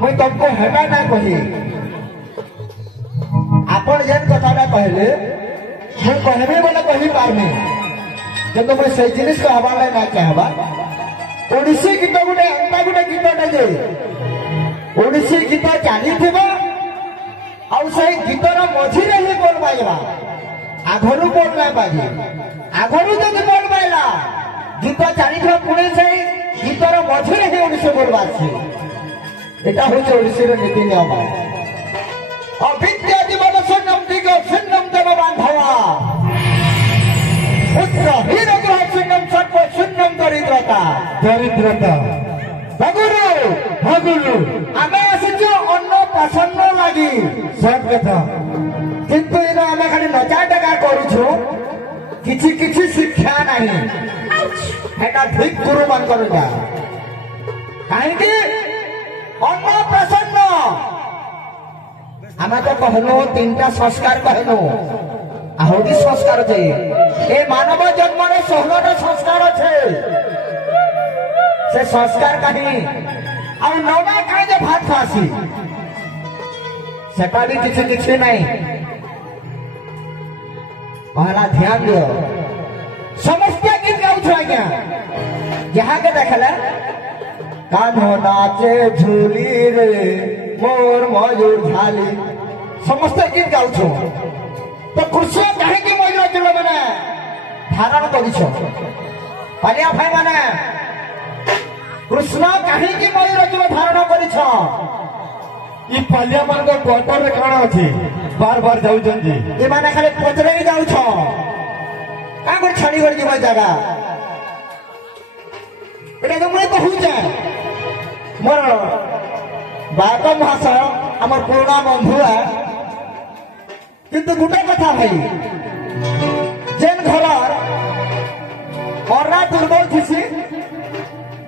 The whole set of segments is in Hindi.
मुई तुमको हेटा ना कही आपण जेन कथाटा कहले मुई कहबे बोले कही पारनी किंतु मुई से जिनिस को हवाले ना कहबा ओडिसी गीत गुटे एंता गुटे गीतटा जे ओडिसी गीत चाली थिबा आउ से गीतर मझिरे ही बोल पाइबा आघरु बोल ना पाजी आघरु जदि बोल पाइला गीत चाली थिबा पुणे से गीतर मझिरे ही ओडिसी बोलबा छी एटा होचे ओडिसी रे नीति नियम अविद्या जीवन शून्यम दिग शून्यम देव बांधवा पुत्र हीन ग्रह शून्यम सर्व शून्यम दरिद्रता भगुरु आमे आसीचु अन्न प्रसन्न लागी सब कथा किंतु इना आमे खाली नचा टका करूछु किछि किछि शिक्षा नाही एटा ठीक गुरु मान करजा काहे कि अन्न प्रसन्न आमे तो कहलो तीनटा संस्कार कहलो आहुदी संस्कार छे ए मानव जन्म रे 16 संस्कार छे से संस्कार कहीं और नौना कहीं जे भात खासी सेटा भी किसी किसी नहीं पहला ध्यान दियो समस्त गीत गाऊ छो आज्ञा जहां के देखला कान्हो नाचे झूली रे मोर मयूर झाली समस्त गीत गाऊ छो तो कृष्ण कहे कि मयूर चलो माने धारण करिछो पालिया भाई माने कृष्ण कहीं की मयूर चलो धारण करिछ ई पालिया मान को क्वार्टर रे काना अछि बार बार जाउ जंदी ए माने खाली पचरे ही जाउ छ का कर छड़ी कर जीवा जगह एटा तो मुई कहू जा मोर बात महाशय हमर पुराना बंधु है किंतु गुटे कथा भाई जेन घर औरा दुर्बल थी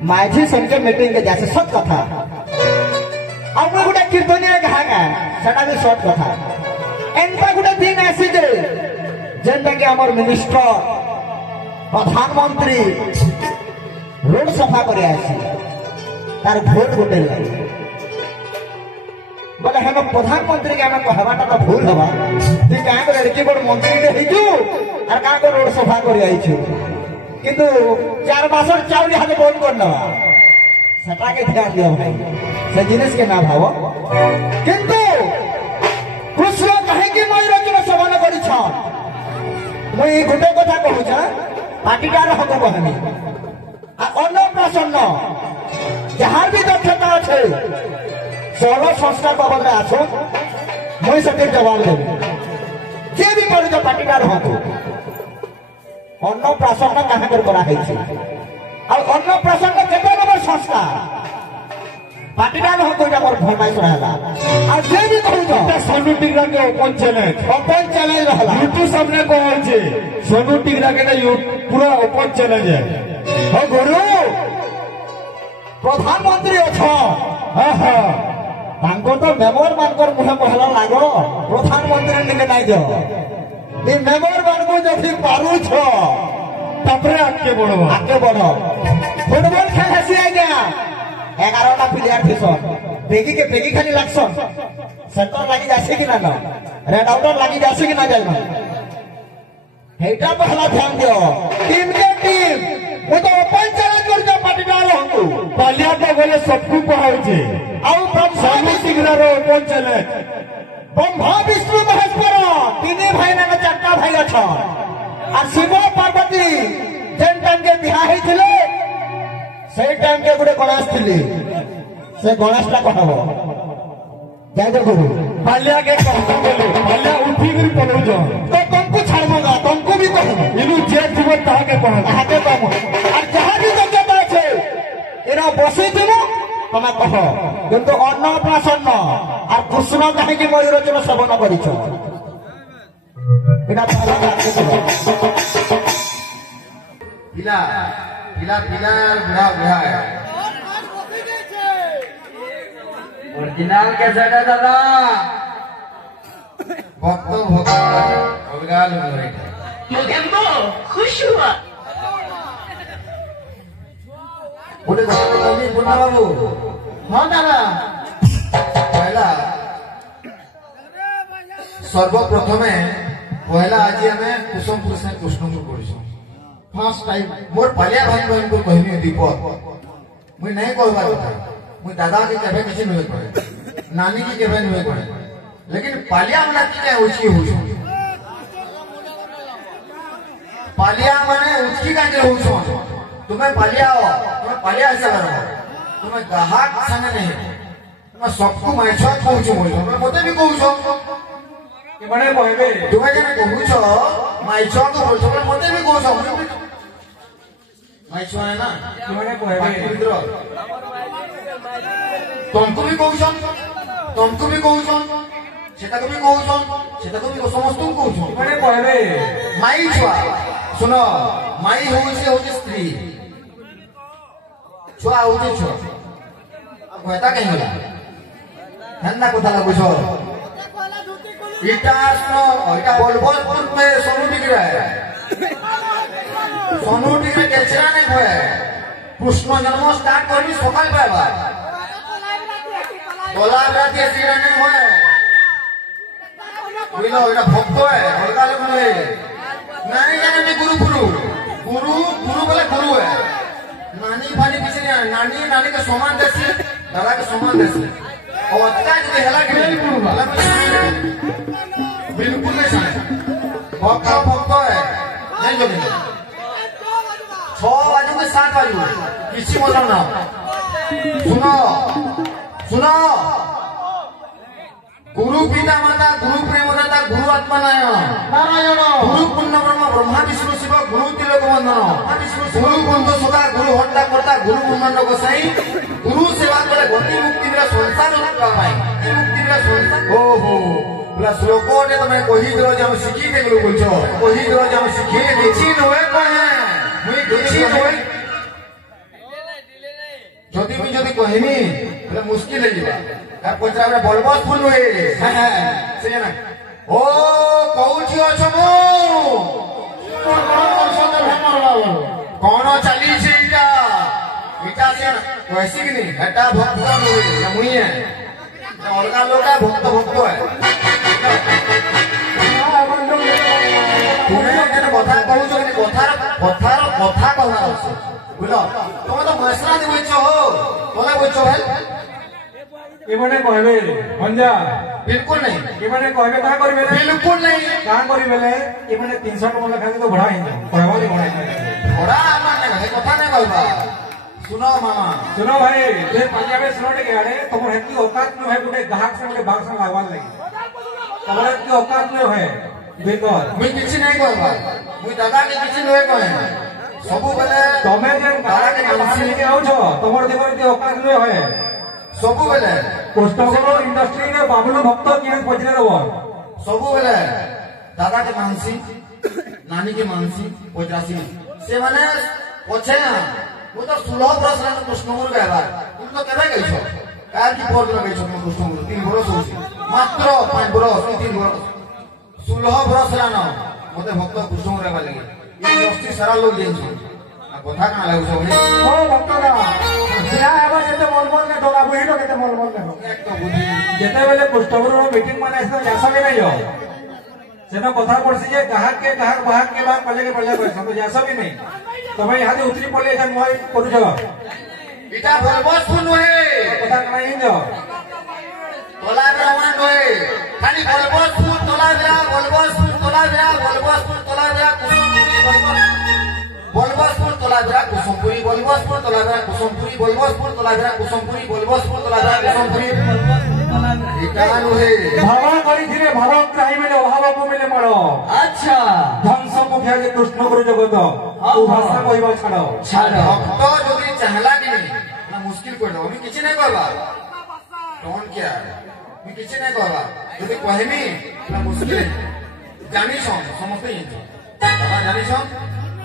माझी संजय मीटिंग के जैसे सत कथा अब मैं गुटे कीर्तनिया कहा सेटा भी सत कथा एंता गुटे दिन आसी जे जेनटा कि हमर मिनिस्टर प्रधानमंत्री रोड सफा करे आसी तार भोट गुटे लगे बोले हम प्रधानमंत्री के हमें कहवाटा तो भूल हवा तु कहाँ को लड़की बड़ मंत्री टे हेजु और कहाँ को रोड सफा कर आइछु किंतु 4 मास चाउल हाथ बोल कर नवा सेटा के ध्यान दियो भाई से जिनिस के ना भाव किंतु कृष्ण कहे कि मयूर जन समान करि छ मुई गुटे कथा कहू छ पाटीदार हको कहनी आ अन्न प्रसन्न जहार भी दक्षता আছে 16 संस्कार बाबद में आसो मुई सके जवाब देबी जे भी कर जो पाटीदार हको अन्न प्रसन्न कहाँ कर करा है और अन्न प्रसन्न केते नंबर संस्कार पाटीदार हको जा मोर फरमाइश रहला और जे भी कहू जो सोनू टिगरा के ओपन चैलेंज रहला यूट्यूब सामने कहल छे सोनू टिगरा के पूरा ओपन चैलेंज है हो गुरु प्रधानमंत्री अछो हां हां तांको तो मेमोर मानकर मुहे पहला लागो प्रधानमंत्री निके नाइ दियो ए मेमोर मानको जथि पारु छ तपरे आके बढ़ो फुटबॉल खेल हसी आ गया 11टा प्लेयर थिसन बेगी के बेगी खाली लागसन सेंटर लागि जासे कि ना रेड आउटर लागि जासे कि ना जाइना हेटा पहला ध्यान दियो टीम के टीम वो तो ओपन चैलेंज कर जो पाटीदार हमको पालिया तो बोले सबको पहुंचे आउ ब्रह्मा सिंगरा रो ओपन चैलेंज ब्रह्मा विष्णु महेश्वर तीन भाई ना 4टा भाई अछ आ शिव पार्वती जेन टाइम के बिहा हे थिले सही टाइम के गुडे गणेश थिले से गणेश ला कहबो जय जय गुरु पालिया के कहतो बोले पालिया उठी कर पड़ो जो तो तुमको छाड़बोगा तुमको भी कहबो इनु जे जीव ताहा के कहबो आगे कहबो और जहां भी दक्षता छे एरा बसे दिनो तमे कह किंतु अन्न प्रसन्न और कृष्ण कहे कि मयूर चल सेवन करिछ एटा पहला बात पिला पिला पिला बुढ़ा बुढ़ा है ओरिजिनल कैसे है दादा भक्त भक्त अलगा लोग मोगेम्बो खुश हुआ उठे जाओ बुढ़ा बाबू हाँ दादा पहला सर्वप्रथमे पहला आज आम कुसुमपुर से कृष्णपुर कर फर्स्ट टाइम मोर पालिया भाई बहन को कहनी दीपक मुई नहीं कहवा कथा मुई दादा के केबे किसी नुहे पड़े नानी की केबे नुहे पड़े लेकिन पालिया मना की क्या उचकी हुई पालिया माने उचकी का के हुई तुम्हें पालिया हो तुम्हें पालिया ऐसा करो तुम्हें ग्राहक संग नहीं तुम्हें सबको माइछो कहूछ बोल मते भी कहूछ कि मने कहबे तुम्हें जने कहूछ माइछो को बोल मते भी कहूछ माइछो है ना मने कहबे तुमको भी कहूछ तुमको भी कहूछ सेटा को भी कहूछ सेटा को भी समस्त को कहूछ मने कहबे माई छुआ सुनो माई हो स्त्री छुआ होचे छुआ कहता कहीं होला धंधा कथा लगुछ इटा सुनो इटा बोलबोलपुर में सोनू डिग्रा है सोनू डिग्रा केचरा नहीं हुए कृष्ण जन्म स्टार्ट करनी सकाल पाएगा तोला राती सीरा नहीं हुए बुझलो इटा भक्त है हल्का लोग नहीं नहीं जाने में गुरु गुरु गुरु गुरु बोले गुरु है नानी फानी किसी नहीं नानी नानी के समान देसी दादा के समान देसी और अच्छा जो हेला के बिल्कुल नहीं सारे भक्त है नहीं जो नहीं 6 बाजू के 7 बाजू किसी मतलब ना सुनो सुनो गुरु पिता माता गुरु प्रेमदाता गुरु आत्मा नारायण गुरु पुण्य ब्रह्म ब्रह्मा विष्णु शिव गुरु तिलक बंधन गुरु बंधु सदा गुरु हट्टा करता गुरु ब्रह्मांड गोसाई गुरु सेवा करे गति मुक्ति मेरा संसार मुक्ति मेरा संसार ओहो बोला श्लोकोटे तमे कहि दिलो जे हम शिखी के गुरु बोलछो कहि दिलो जे हम शिखी किछि नवे कहे मुई किछि नवे जदि मी जदि कहनी बोले मुश्किल है जीवा यार पचरा रे बलबस फुल हुए से ना ओ कौची अछ मो कौन चली से इटा से वैसी कि नहीं हटा भक्त हुए मुई है अलगा लोग भक्त भक्त है तुम्हें जेने कथा कहूछ कि कथार कथा कहना আছে बुझलो तुम तो मसरा दे बच्चो हो तोले बच्चो है एमने कहबे मंजा बिल्कुल नहीं एमने कहबे का करबे बिल्कुल नहीं का करबे एमने 300 टका लखा तो बढ़ा ही कहबो नहीं बढ़ा बड़ा माने है कथा नहीं कहबा सुनो मामा सुनो भाई ये पंजाबे सुनोटे के आड़े तुम हेती औकात न है गुटे ग्राहक से गुटे बाग से लागवाल लगी तमरे की औकात न है बेकर मुई किछि नहीं कहबा मुई दादा के किछि नहीं कहे सबु बेले तमे जे दादा के मानसी के आउ छ तमर देवर की औकात न है सबु बेले कोस्टोगरो इंडस्ट्री रे बाबलू भक्त किने पजरे रहो सबु बेले दादा के मानसी नानी के मानसी पजरासी से माने पछे ना वो तो 16 बरस रे कृष्णपुर गएबा तुम तो केबे गई छ कार की फोर लगे छ कृष्णपुर 3 बरस होसी मात्र 5 बरस 3 बरस 16 बरस रे ना मते भक्त कृष्णपुर गएबा लगे ये दोस्ती सारा लोग जेन छ कथा का लागु छ भाई ओ भक्तरा सिया एबा जेते मोलमोल ने डोला बुही तो केते मोलमोल ने एक तो बुद्धि जेते बेले कोस्टोगरो मीटिंग माने इसने जैसा भी नहीं हो सेना कथा पड़सी जे ग्राहक के बात पले के पले कोई समझ जैसा भी नहीं तो भाई यहां उतरी पड़े जा मोबाइल करू छ इटा बलबस फुन होए कथा कना इन जो तोला ब्राह्मण होए खाली बलबस फुन तोला ब्रा बलबस फुन तोला ब्रा बलबस फुन तोला ब्रा बलबस फुन तोला ब्रा कुसुमपुरी बलबस फुन तोला ब्रा कुसुमपुरी बलबस फुन तोला ब्रा कुसुमपुरी बलबस फुन तोला ब्रा कुसुमपुरी इटा होए भावा करी थिरे भावा त्राही में अभाव को मिले पड़ो अच्छा ध्वंस मुखिया जे कृष्ण गुरु जगत तू भाषा कहबा छाड़ो छाड़ो भक्त जदि चाहला कि नहीं ना मुश्किल कर दो मी किछि नहीं कहबा कौन क्या मी किछि नहीं कहबा जदि कहमी ना मुश्किल जानी छ समस्त इन बाबा जानी छ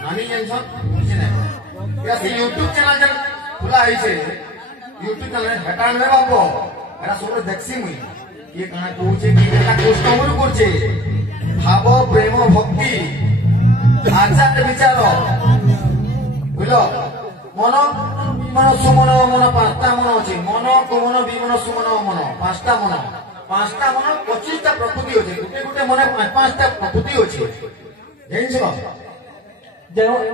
नानी जन छ किछि नहीं या से YouTube चैनल जन खुला है छे YouTube चैनल हटान में बाबू एरा सब देखसी मुई ये कना कहूचे कि एला कृष्ण गुरु करछे भाव प्रेम भक्ति आचार विचार बुझलो मन मन सुमन मन पांचटा मन अच्छे मन कुमन विमन सुमन मन पांचटा मन 25टा प्रकृति अच्छे गुटे गुटे मन 5-5टा प्रकृति अच्छे जानिछ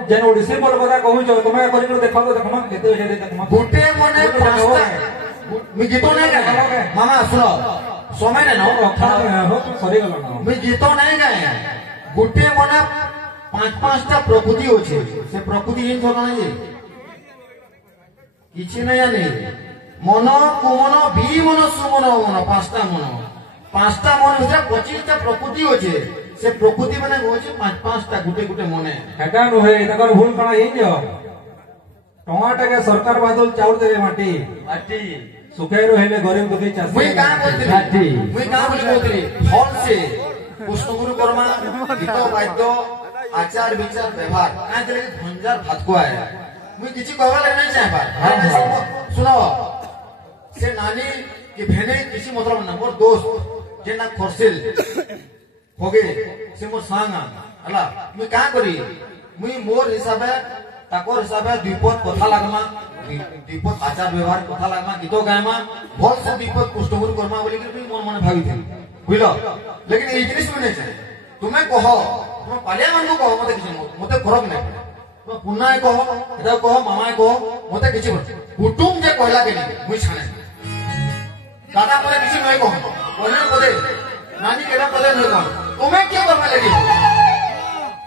जेन ओडिसी बोल बता कहू जो तुमे करि देखो तो देखमा केते होय देखमा गुटे मने 5टा मी गीत नहीं गाए मामा सुनो समय ने नो सरी गलो ना मी गीत नहीं गाए गुटे मने 5-5टा प्रकृति अच्छे से प्रकृति इन थोड़ा नहीं किछि नहीं आने मन कुमन विमन सुमन मन 5टा मन 5टा मन से 25टा प्रकृति अच्छे से प्रकृति माने होचे 5-5टा गुटे गुटे मने हेटा नुहे तकर भूल कणा हेइ जो टमाटा के सरकार बादल चाउर देबे माटी सुखाइरो हेले गरीब दुखी चासी मुई का बोलती फल से पुष्पगुरु कर्मा गीत वाद्य आचार विचार व्यवहार काहे के भंजार भात को आया मुई किछि कहबा ले नहीं चाहबा सुनो से नानी के भेने किसी मतलब ना मोर दोस्त जे ना खरसिल होगे से मोर सांगा हला मुई का करी मुई मोर हिसाबे ताकोर हिसाबे द्विपद कथा लागमा द्विपद आचार व्यवहार कथा लागमा गीत गायमा भल से द्विपद पुष्टगुरु कर्मा बोली कि मोर मन भाबी थी बुझलो लेकिन ए जिनिस में नहीं चाहे तुम्हें कहो तुम पालिया मन को कहो मते किछि मते फरक नहीं तुम पुन्ना कहो एटा कहो मामा कहो मते किछि कुटुम जे कहला के नहीं मुई छाने दादा परे किछि नहीं कहो बोले पदे नानी केरा पदे नहीं कहो तुम्हें क्या करना लगी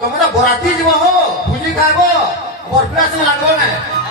तुमरा बराती जीव हो भुजी खाइबो बरफिला से लागबो नहीं